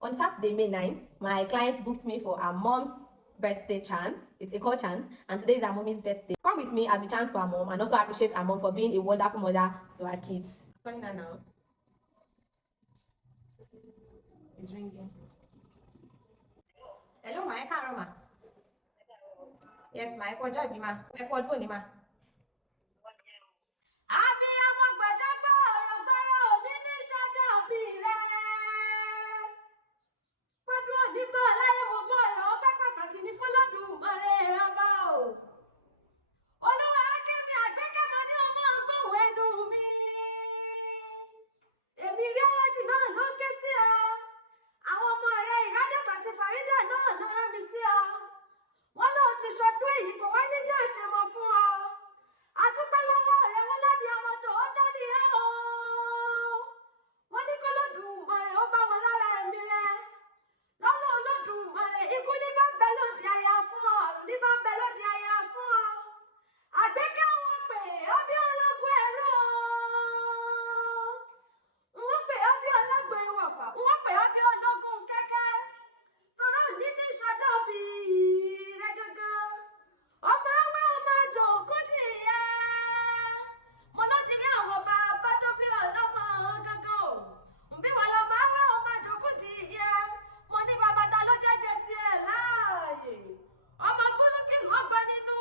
On Saturday, May 9th, my client booked me for her mom's birthday chant. It's a call chant, and today is her mommy's birthday. Come with me as we chant for her mom and also appreciate her mom for being a wonderful mother to her kids. Calling her now. It's ringing. Hello, ma. Ẹ káàárọ̀ ma. Yes, ma. Ẹ kú ọjọ́ ìbí ma. Ẹ kú ọdún òní ma. Àmì àwọn gbàjágbọ́ ọ̀rọ̀ gbọ́rọ̀ òní ní ṣáájú òbí rẹ̀. Pọ́dún òní bọ̀ láyé mo bọ̀ ọ̀rọ̀ ọpẹ́ pàtàkì ní fọlọ́dúnmarè ọba o. Olúwa Akẹ́mi àgbékẹ́mọ ní ọmọ ọgbọ̀n ẹnu mi. Èmi Ire'ology náà ló ń ké sí ọ. Àwọn ọmọ rẹ̀ Ìrádọ́tà àti Fàrídà náà ló rán mi sí ọ. Wọ́n lóun ti ṣọdún èyí kò wá ní jẹ́ àṣemọ fún ọ. Àdúpẹ́ lọ́wọ́ rẹ̀ wọ́n lábí ọmọ tòótọ́ ni ẹ́ o. Wọ́n ní k'Olódùmarè ó bá wọn lára ẹ̀mí rẹ̀. Lọ́nà Olódùmarè ikú ní bá ń bẹ lóde aya fún ọ, àrùn ní bá ń bẹ lóde aya fún ọ. Àgbékẹ́ wọn pè ó bí ológun ẹ̀rú o. Wọ́n pè ó bí ọlọ́gbọ̀n ìwọ̀fà, wọ́n pè ó bí ológun kẹ́kẹ́. Tọ́rọ ní ní ṣọjọ́ bí rẹ̀ gangan. Ọmọ ẹwẹ́ ọmọ àjò kó dìyẹ. Mo ló di ní àwọn bàbá tó bí ọlọ́mọ gangan o. Bí wọn lọ bá wẹ́ ọmọ àjò kó dìyẹ. Mo ní bàbá ta ló jẹ́jẹ́ tiẹ̀ láàyè. Ọmọ gbólókèlú ọgbọ́n nínú.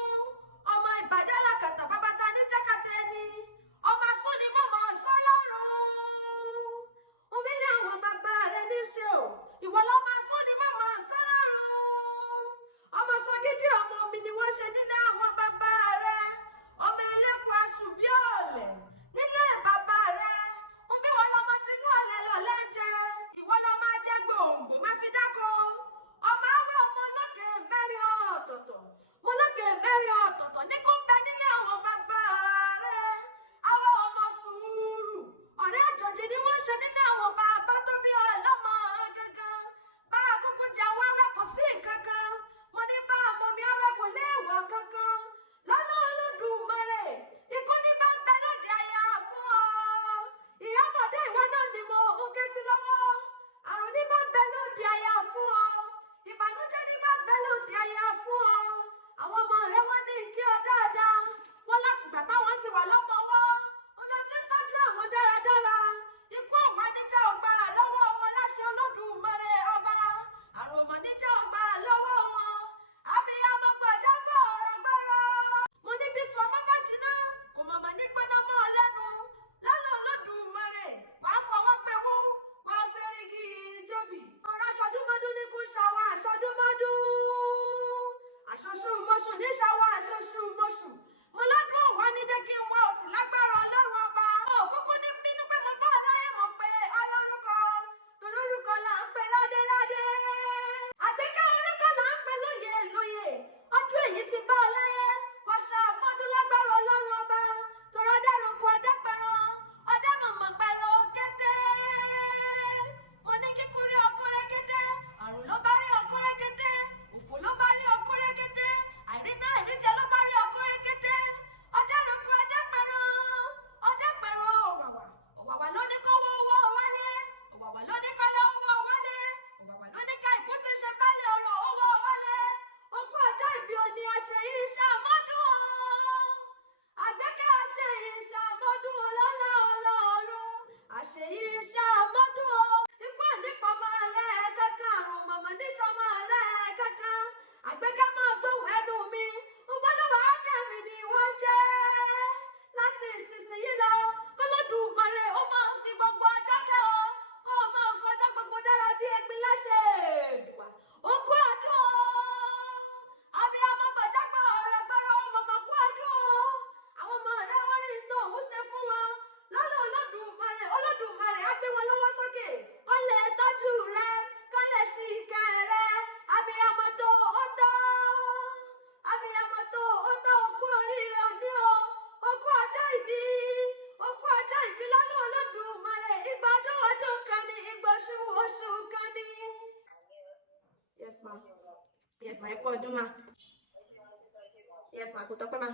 Ọmọ ìbàjẹ́ làkàtà bàbá ta ní jákàtẹ́ ni. Ọmọ asúnni mọ́mọ́ sọ́lọ́run. Omi ní àwọn bàbá rẹ̀ níṣẹ́ o. Ìwọ lọ máa asúnni mọ́mọ́ sọ́lọ́run. Ọmọ sọgídí ọmọ mi ni wọ́n ṣe nínú àwọn bàbá rẹ̀. Ọmọ ẹlẹ́kùn aṣùbí ọ̀lẹ̀ nílé bàbá rẹ̀. Bí wọn lọ máa tinú ọ̀lẹ̀ lọ́lẹ́ jẹ. Ìwọ lọ máa jẹ gbòǹgbò má fi dáko. Ọmọ awẹ́ ọmọ olókè mẹ́rin ọ̀tọ̀ọ̀tọ̀. Mo lókè mẹ́rin ọ̀tọ̀ọ̀tọ̀ ní kó ń bẹ nílé àwọn bàbá rẹ̀. Àwọn ọmọ sùúrù. Ọ̀rẹ́ àjòjì ni wọ́n ṣe nínú àwọn bàbá tó bí ọlọ́mọ gangan. Bá a kúkú jẹun awẹ́ kò sí nǹkankan. Mo ní bá a mọ mi awẹ́ kò léèwọ̀ kankan. Lọ́nà Olódùmarè ikú ní bá ń bẹ lóde aya fún ọ. Ìyábọ̀dé ìwọ náà ni mo ń ké sí lọ́wọ́. Àrùn ní bá ń bẹ lóde aya fún ọ. Ìbànújẹ́ ní bá ń bẹ lóde aya fún ọ. Àwọn ọmọ rẹ wọ́n ní kí ọ dáadáa. Wọ́n láti gbà táwọn ti wà lọ́mọwọ́. Ọ̀nà tí ń tọ́jú àwọn dáradára. Ikú ọ̀wá níjà ọgbà lọ́wọ́ wọn láṣẹ Olódùmarè ọba. Àrùn ọmọ níjà ọgbà lọ́wọ́ wọn. Abiyamọ gbàjágbọ́ ọ̀rọ̀ gbọ́rọ̀. Mo ní bí sùn ọmọ bá jiná, kò mọ̀mọ́ ní gbóná mọ́ ọ lẹ́nu. Lọ́nà Olódùmarè, wàá fọwọ́ pẹ́wú, wàá fẹ́rìgì jóbì. Ọ̀rọ̀ aṣọdúnmọ́dún ní kú ṣàwọ̀ aṣọdúnmọ́dún. Aṣoṣù mọ́ṣù ní ṣàwọ̀ aṣoṣù mọ́ṣù. Mo lọ́dún òwá ní dé kí n wá òtí lágbára Ọlọ́run ọba. Òkúkú ní bínú pé mo bá ọláyé mọ̀ pé ọlọ́rúkọ. Torí orúkọ là ń pe ládéládé. Àgbékẹ́ orúkọ là ń pe lóye lóye. Ọdún èyí ti bá ọláyé. Wàṣà mọ́dún lágbára Ọlọ́run ọba. Torí ọdẹ́rùnkù ọdẹ́pẹ̀rán. Ọdẹ́mọ̀mọ̀ pẹ̀rọ kété. Mo ní kíkú rí ọkùnrin kété. Àrùn ló bá rí ọkùnrin kété. Òfò ló bá rí ọkùnrin kété. Àìrínà àìríjẹ ló bá rí ọkùnrin kété. Ọdẹ́rùnkù ọdẹ́pẹ̀rán. Ọdẹ́pẹ̀rán ọ̀wàwà. Ọ̀wàwà ló ní kó wọ́ wálé. Ọ̀wàwà ló ní kọ́ lọ́wọ́ wálé. Ọ̀wàwà ló ní ká ìkú ti ṣe bẹ́lẹ̀ ọ̀rọ̀ owó wálé. Ogún ọjọ́ ìbí òní àṣẹ iṣẹ́ àmọ́dún o. Àgbékẹ́ àṣẹ iṣẹ́ àmọ́dún ọlọ́lá Ọlọ́run. Àṣẹ iṣẹ́ àmọ́dún o. Ikú ànípọ̀mọ́ rẹ̀ kankan, àrùn mọ̀mọ́ níṣọ́mọ́ rẹ̀ kankan. Àgbékẹ́ máa gbóhùn ẹnu mi. Olúwa Akẹ́mi ni wọ́n jẹ́. Láti ìsinsìnyí lọ, k'Olódùmarè ó máa ń fi gbogbo ọjọ́ kẹ́ ọ. Kó o máa fọjọ́ gbogbo dára bí egbin lẹ́sẹ̀ èdùà. Ó kú ọdún o. Abiyamọ gbàjágbọ́ ọ̀rọ̀ gbọ́rọ̀ mọ̀mọ́ kú ọdún o. Àwọn ọmọ rẹ̀ wọ́n rí tó òun ṣe fún wọn. Lọ́nà Olódùmarè á gbé wọn lọ́wọ́ sókè. Kọ́ lè tọ́jú rẹ̀, kọ́ lè ṣì ìkẹ́ rẹ̀. Abiyamọ tó ó tọ́. Abiyamọ tó ó tọ́ okú oríire òní o. Okú ọjọ́ ìbí. Okú ọjọ́ ìbí lọ́nà Olódùmarè. Ìgbà ọdún kan ní, ìgbà oṣù kan ní. Yes ma. Yes ma, ẹ kú ọdún ma. Yes ma, kò tọ́pẹ́ ma.